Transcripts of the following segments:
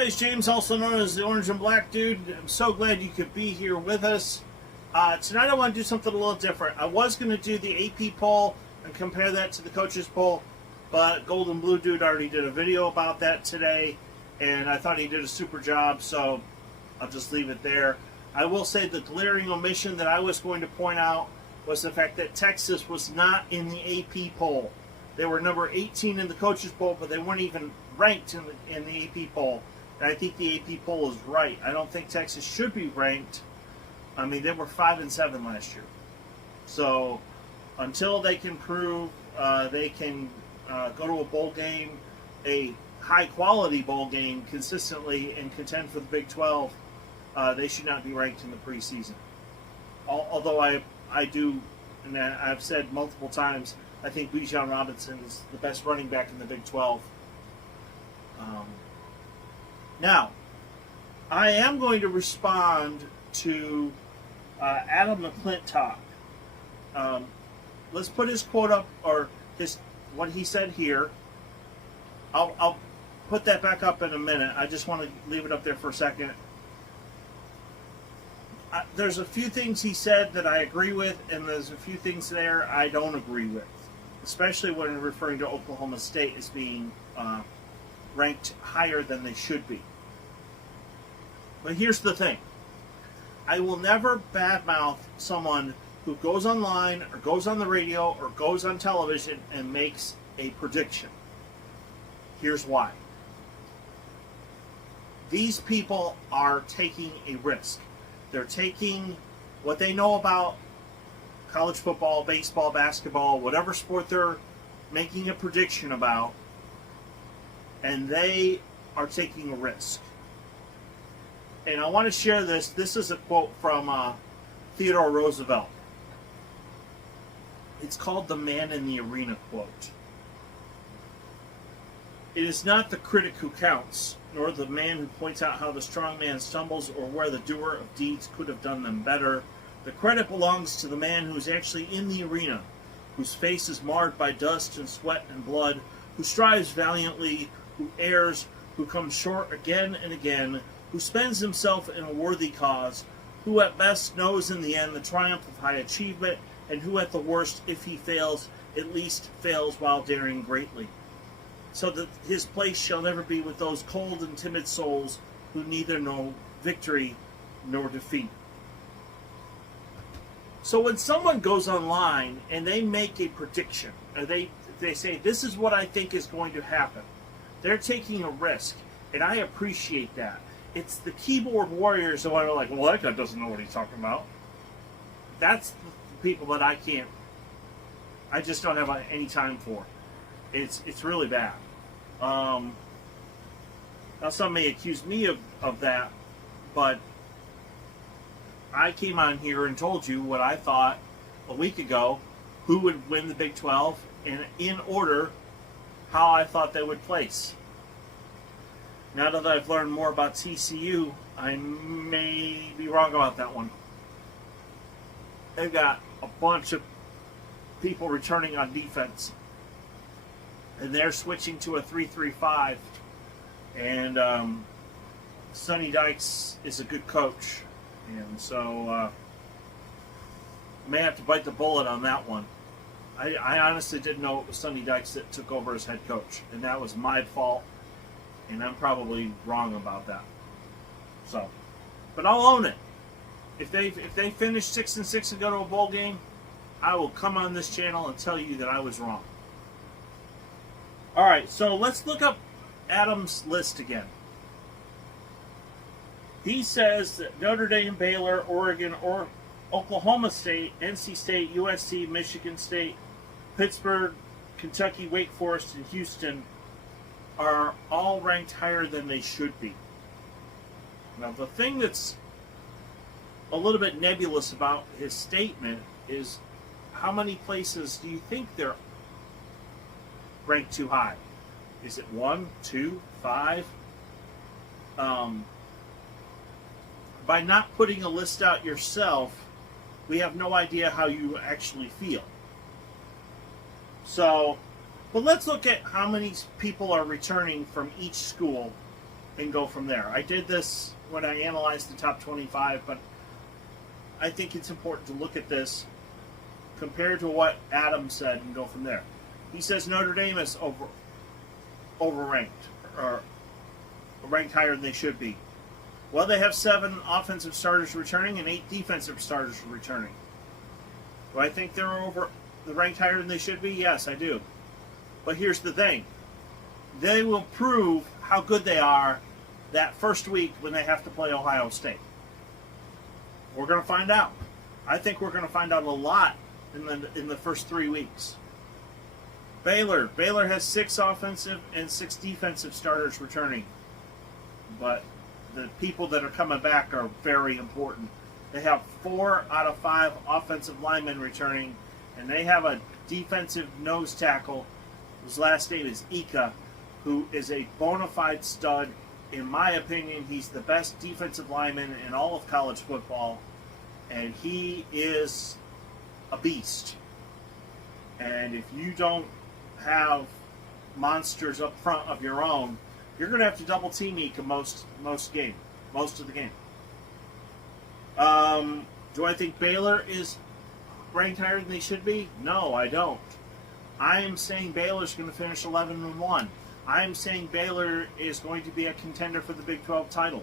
Hi, it's James, also known as the Orange and Black Dude. I'm so glad you could be here with us. Tonight I want to do something a little different. I was going to do the AP poll and compare that to the coaches poll, but Golden Blue Dude already did a video about that today, and I thought he did a super job, so I'll just leave it there. I will say the glaring omission that I was going to point out was the fact that Texas was not in the AP poll. They were number 18 in the coaches poll, but they weren't even ranked in the AP poll. And I think the AP poll is right. I don't think Texas should be ranked. I mean, they were 5-7 last year. So until they can prove they can go to a bowl game, a high-quality bowl game consistently and contend for the Big 12, they should not be ranked in the preseason. Although I do, and I've said multiple times, I think Bijan Robinson is the best running back in the Big 12. Now, I am going to respond to Adam McClintock. Let's put his quote up, or what he said here. I'll put that back up in a minute. I just want to leave it up there for a second. There's a few things he said that I agree with, and there's a few things there I don't agree with, especially when referring to Oklahoma State as being ranked higher than they should be. But here's the thing. I will never badmouth someone who goes online or goes on the radio or goes on television and makes a prediction. Here's why. These people are taking a risk. They're taking what they know about college football, baseball, basketball, whatever sport they're making a prediction about, and they are taking a risk. And I want to share this. This is a quote from Theodore Roosevelt. It's called the Man in the Arena quote. It is not the critic who counts, nor the man who points out how the strong man stumbles or where the doer of deeds could have done them better. The credit belongs to the man who is actually in the arena, whose face is marred by dust and sweat and blood, who strives valiantly, who errs, who comes short again and again, who spends himself in a worthy cause, who at best knows in the end the triumph of high achievement, and who at the worst, if he fails, at least fails while daring greatly. So that his place shall never be with those cold and timid souls who neither know victory nor defeat. So when someone goes online and they make a prediction, or they say, this is what I think is going to happen, they're taking a risk, and I appreciate that. It's the keyboard warriors who are like, well, that guy doesn't know what he's talking about. That's the people that I just don't have any time for. It's really bad. Now some may accuse me of that, but I came on here and told you what I thought a week ago, who would win the Big 12, and in order, how I thought they would place. Now that I've learned more about TCU, I may be wrong about that one. They've got a bunch of people returning on defense, and they're switching to a 3-3-5. And Sonny Dykes is a good coach, and so I may have to bite the bullet on that one. I honestly didn't know it was Sonny Dykes that took over as head coach, and that was my fault. And I'm probably wrong about that. So, but I'll own it. If they finish 6-6 and go to a bowl game, I will come on this channel and tell you that I was wrong. All right, so let's look up Adam's list again. He says that Notre Dame, Baylor, Oregon, or Oklahoma State, NC State, USC, Michigan State, Pittsburgh, Kentucky, Wake Forest, and Houston are all ranked higher than they should be. Now, the thing that's a little bit nebulous about his statement is how many places do you think they're ranked too high? Is it 1, 2, 5? By not putting a list out yourself, we have no idea how you actually feel. So, but let's look at how many people are returning from each school and go from there. I did this when I analyzed the top 25, but I think it's important to look at this compared to what Adam said and go from there. He says Notre Dame is overranked, or ranked higher than they should be. Well, they have 7 offensive starters returning and 8 defensive starters returning. Do I think they're ranked higher than they should be? Yes, I do. But here's the thing. They will prove how good they are that first week when they have to play Ohio State. We're going to find out. I think we're going to find out a lot in the first 3 weeks. Baylor has 6 offensive and 6 defensive starters returning. But the people that are coming back are very important. They have 4 out of 5 offensive linemen returning, and they have a defensive nose tackle whose last name is Ika, who is a bona fide stud. In my opinion, he's the best defensive lineman in all of college football, and he is a beast. And if you don't have monsters up front of your own, you're going to have to double team Ika most of the game. Do I think Baylor is ranked higher than they should be? No, I don't. I am saying Baylor's going to finish 11-1. I am saying Baylor is going to be a contender for the Big 12 title.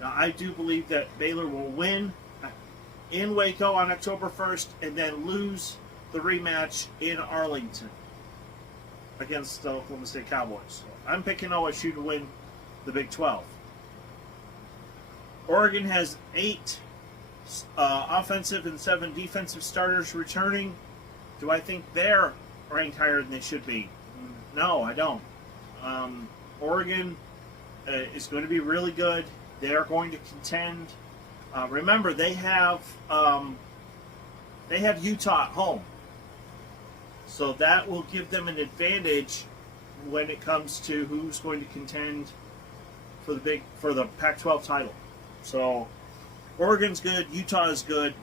Now, I do believe that Baylor will win in Waco on October 1st and then lose the rematch in Arlington against the Oklahoma State Cowboys. So I'm picking OSU to win the Big 12. Oregon has 8 offensive and 7 defensive starters returning. Do I think they're ranked higher than they should be? No, I don't. Oregon is going to be really good. They are going to contend. Remember, they have Utah at home, so that will give them an advantage when it comes to who's going to contend for the Pac-12 title. So Oregon's good, Utah is good.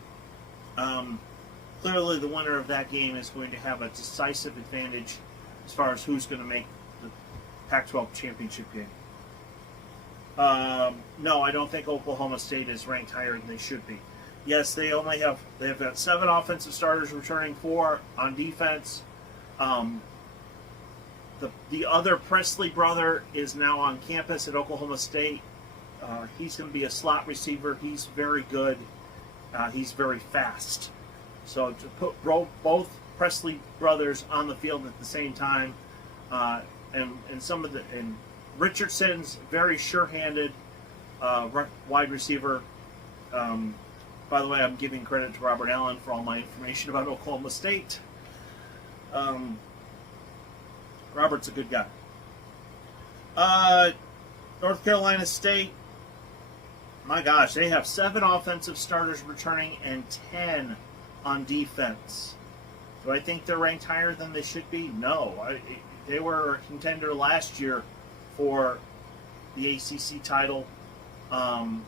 Clearly, the winner of that game is going to have a decisive advantage as far as who's going to make the Pac-12 championship game. No, I don't think Oklahoma State is ranked higher than they should be. Yes, they've got 7 offensive starters returning, 4 on defense. The other Presley brother is now on campus at Oklahoma State. He's going to be a slot receiver. He's very good. He's very fast. So to put both Presley brothers on the field at the same time, and Richardson's very sure-handed wide receiver. By the way, I'm giving credit to Robert Allen for all my information about Oklahoma State. Robert's a good guy. North Carolina State, my gosh, they have 7 offensive starters returning and 10 on defense. Do I think they're ranked higher than they should be? No. They were a contender last year for the ACC title, and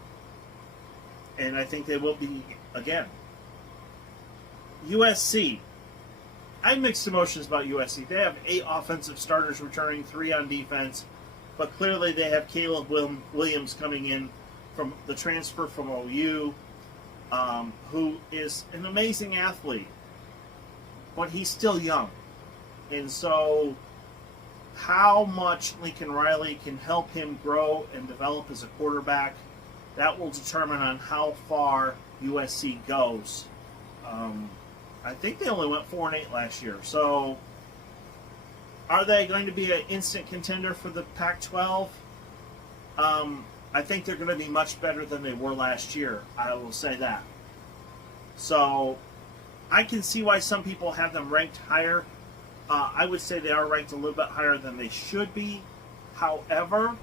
I think they will be again. USC. I have mixed emotions about USC. They have 8 offensive starters returning, 3 on defense, but clearly they have Caleb Williams coming in from the transfer from OU, who is an amazing athlete, but he's still young. And so how much Lincoln Riley can help him grow and develop as a quarterback, that will determine on how far USC goes. I think they only went 4-8 last year. So are they going to be an instant contender for the Pac-12? I think they're going to be much better than they were last year. I will say that. So I can see why some people have them ranked higher. I would say they are ranked a little bit higher than they should be. However,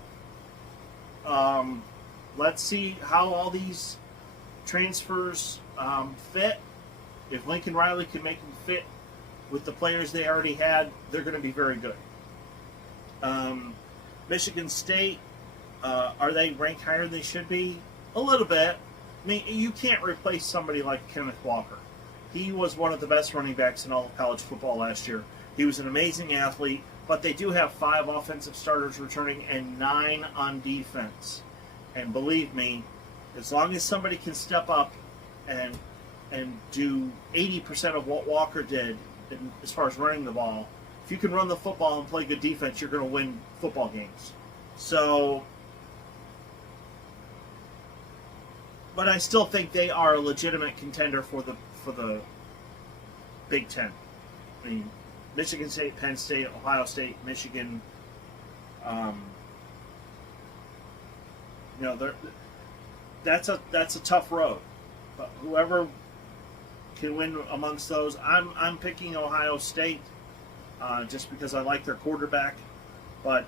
let's see how all these transfers fit. If Lincoln Riley can make them fit with the players they already had, they're going to be very good. Michigan State, are they ranked higher than they should be? A little bit. I mean, you can't replace somebody like Kenneth Walker. He was one of the best running backs in all of college football last year. He was an amazing athlete, but they do have 5 offensive starters returning and 9 on defense. And believe me, as long as somebody can step up and do 80% of what Walker did as far as running the ball, if you can run the football and play good defense, you're going to win football games. So, but I still think they are a legitimate contender for the Big Ten. I mean, Michigan State, Penn State, Ohio State, Michigan. That's a tough road. But whoever can win amongst those, I'm picking Ohio State just because I like their quarterback. But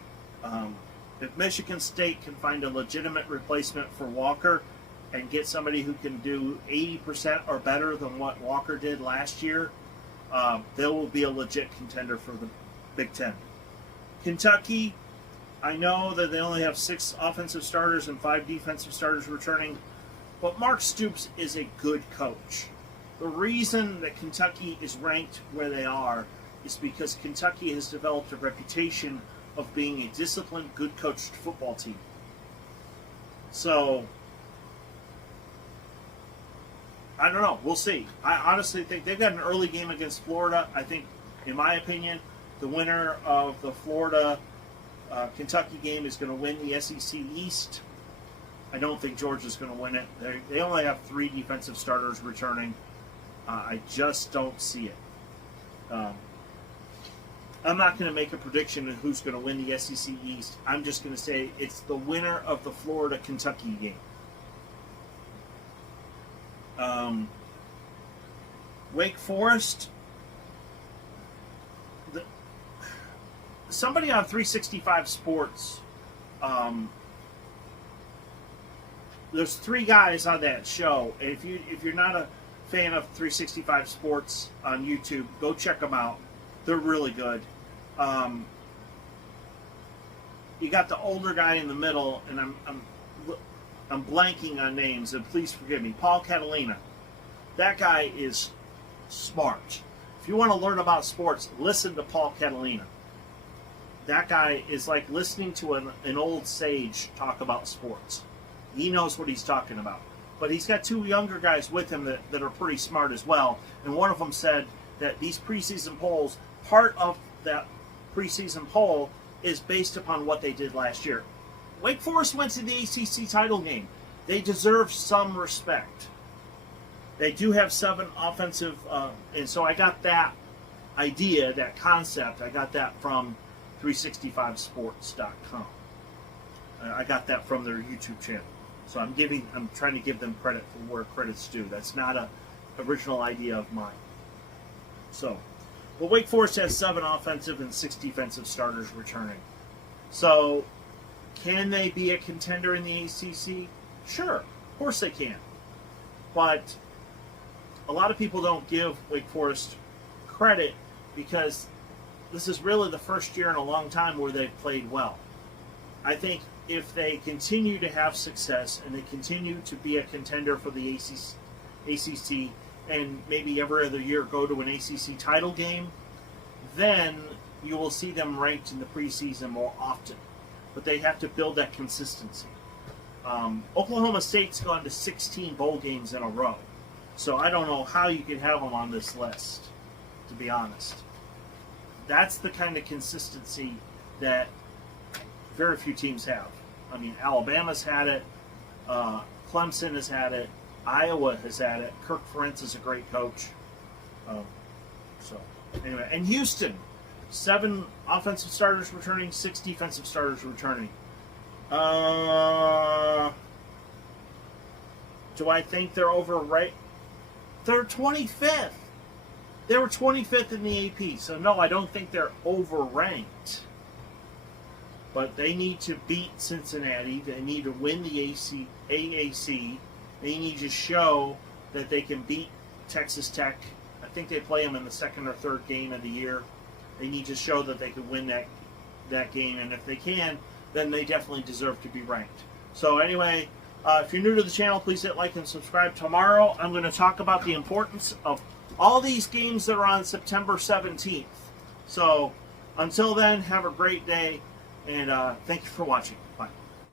if Michigan State can find a legitimate replacement for Walker and get somebody who can do 80% or better than what Walker did last year, they will be a legit contender for the Big Ten. Kentucky, I know that they only have 6 offensive starters and 5 defensive starters returning, but Mark Stoops is a good coach. The reason that Kentucky is ranked where they are is because Kentucky has developed a reputation of being a disciplined, good coached football team. So, I don't know. We'll see. I honestly think they've got an early game against Florida. I think, in my opinion, the winner of the Florida-Kentucky game is going to win the SEC East. I don't think Georgia's going to win it. They only have 3 defensive starters returning. I just don't see it. I'm not going to make a prediction of who's going to win the SEC East. I'm just going to say it's the winner of the Florida-Kentucky game. Wake Forest. Somebody on 365 Sports. There's 3 guys on that show. If you're not a fan of 365 Sports on YouTube, go check them out. They're really good. You got the older guy in the middle, and I'm blanking on names, and please forgive me. Paul Catalina. That guy is smart. If you want to learn about sports, listen to Paul Catalina. That guy is like listening to an old sage talk about sports. He knows what he's talking about. But he's got 2 younger guys with him that are pretty smart as well. And one of them said that these preseason polls, part of that preseason poll is based upon what they did last year. Wake Forest went to the ACC title game. They deserve some respect. They do have 7 offensive, and so I got that idea, that concept, I got that from 365sports.com. I got that from their YouTube channel. So I'm trying to give them credit for where credit's due. That's not an original idea of mine. So, well, Wake Forest has 7 offensive and 6 defensive starters returning. So, can they be a contender in the ACC? Sure, of course they can. But a lot of people don't give Wake Forest credit because this is really the first year in a long time where they've played well. I think if they continue to have success and they continue to be a contender for the ACC and maybe every other year go to an ACC title game, then you will see them ranked in the preseason more often. But they have to build that consistency. Oklahoma State's gone to 16 bowl games in a row. So I don't know how you can have them on this list, to be honest. That's the kind of consistency that very few teams have. I mean, Alabama's had it. Clemson has had it. Iowa has had it. Kirk Ferentz is a great coach. So, anyway. And Houston, 7 offensive starters returning, 6 defensive starters returning. Do I think they're overrated? They're 25th. They were 25th in the AP. So, no, I don't think they're overranked. But they need to beat Cincinnati. They need to win the AAC. They need to show that they can beat Texas Tech. I think they play them in the 2nd or 3rd game of the year. They need to show that they can win that game. And if they can, then they definitely deserve to be ranked. So anyway, if you're new to the channel, please hit like and subscribe. Tomorrow, I'm going to talk about the importance of all these games that are on September 17th. So Until then, have a great day, and thank you for watching.